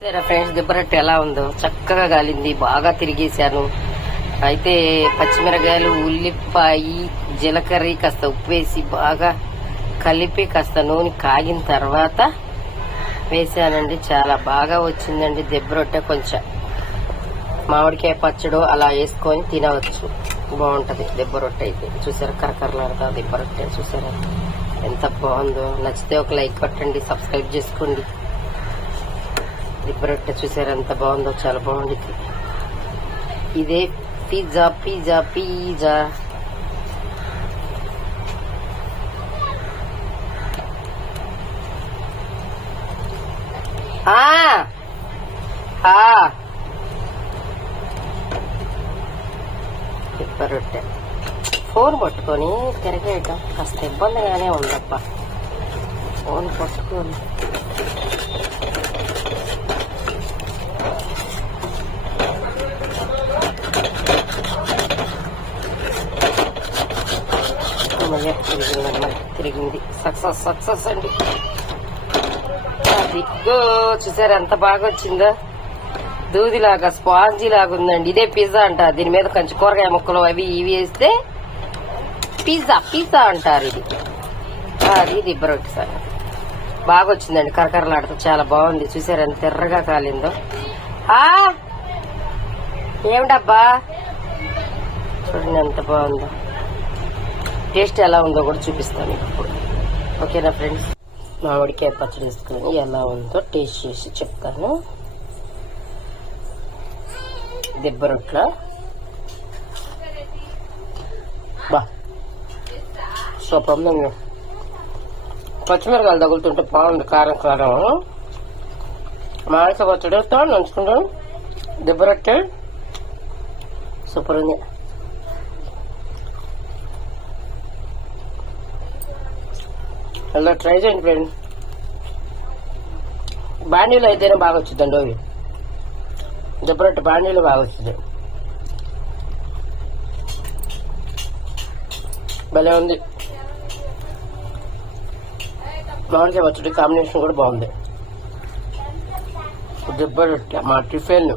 Friends? దిబ్బరట్టు ఎలా ఉందో? చక్కగా గాలింది బాగా తిరిగేశాను. అయితే పచ్చిమిరకాయలు ఉల్లిపాయ జీలకర్ర కాస్త ఉప్పు వేసి బాగా కలిపి కాస్త నూనె కాగిన తర్వాత వేసానండి చాలా బాగా వచ్చిందండి దెబ్బరొట్టె కొంచెం. మామిడికాయ పచ్చడి అలా వేసుకొని తినవచ్చు. బాగుంటది దెబ్బ రొట్టె అయితే. చూసారా కరకరలాడతా దెబ్బ రొట్టె చూసారా? ఎంత బాగుందో. నచ్చితే ఒక లైక్ కొట్టండి సబ్స్క్రైబ్ చేసుకోండి. దెబ్బ రొట్టె ఎంత బాగుందో చాలా బాగుంది. ఇదే పిజ్జా పిజ్జా పిజ్జా. ఆ! రొట్టె ఫోన్ పట్టుకొని తిరగేయటం కాస్త ఇబ్బందిగానే ఉందబ్బా. ఫోన్ పట్టుకొని. అమ్మయ్య, తిరిగిందమ్మా తిరిగింది. సక్సెస్ సక్సెస్ అండి. దిగ్గు చూసారు ఎంత బాగా వచ్చిందో? దూదిలాగా స్పాంజీ లాగా ఉందండి. ఇదే పిజ్జా అంట. దీని మీద కొంచెం కూరగాయ ముక్కలు అవి ఇవి వేస్తే పిజ్జా పిజ్జా అంటారు ఇది. అది దిబ్బ సార్. బాగా వచ్చిందండి. కరకరలాడుతూ చాలా బాగుంది. చూసారు ఎంత ఎర్రగా కాలిందో. ఆ ఏమిటబ్బా? చూడండి ఎంత బాగుందో. టేస్ట్ ఎలా ఉందో కూడా చూపిస్తాను ఇప్పుడు. ఓకేనా ఫ్రెండ్స్? మామిడికాయ పచ్చడి వేసుకొని ఎలా ఉందో టేస్ట్ చేసి చెప్తాను. దిబ్బ రొట్ల బా. సూపర్ ఉందండి. పచ్చిమిరకాయలు తగులుతుంటే బాగుంది కారం కారం. మామిడికాయ పచ్చడితో నంచుకుంటాం దిబ్బ రొట్టె. సూపర్ ఉంది. అలా ట్రై చేయండి ఫ్రెండ్. బాండీలో అయితేనే బాగా వచ్చిందండి అవి. దెబ్బరొట్టు బాండీలో బాగా వచ్చింది. భలే ఉంది. మామిడికాయ వచ్చి కాంబినేషన్ కూడా బాగుంది. దెబ్బరొట్టె మా టిఫిన్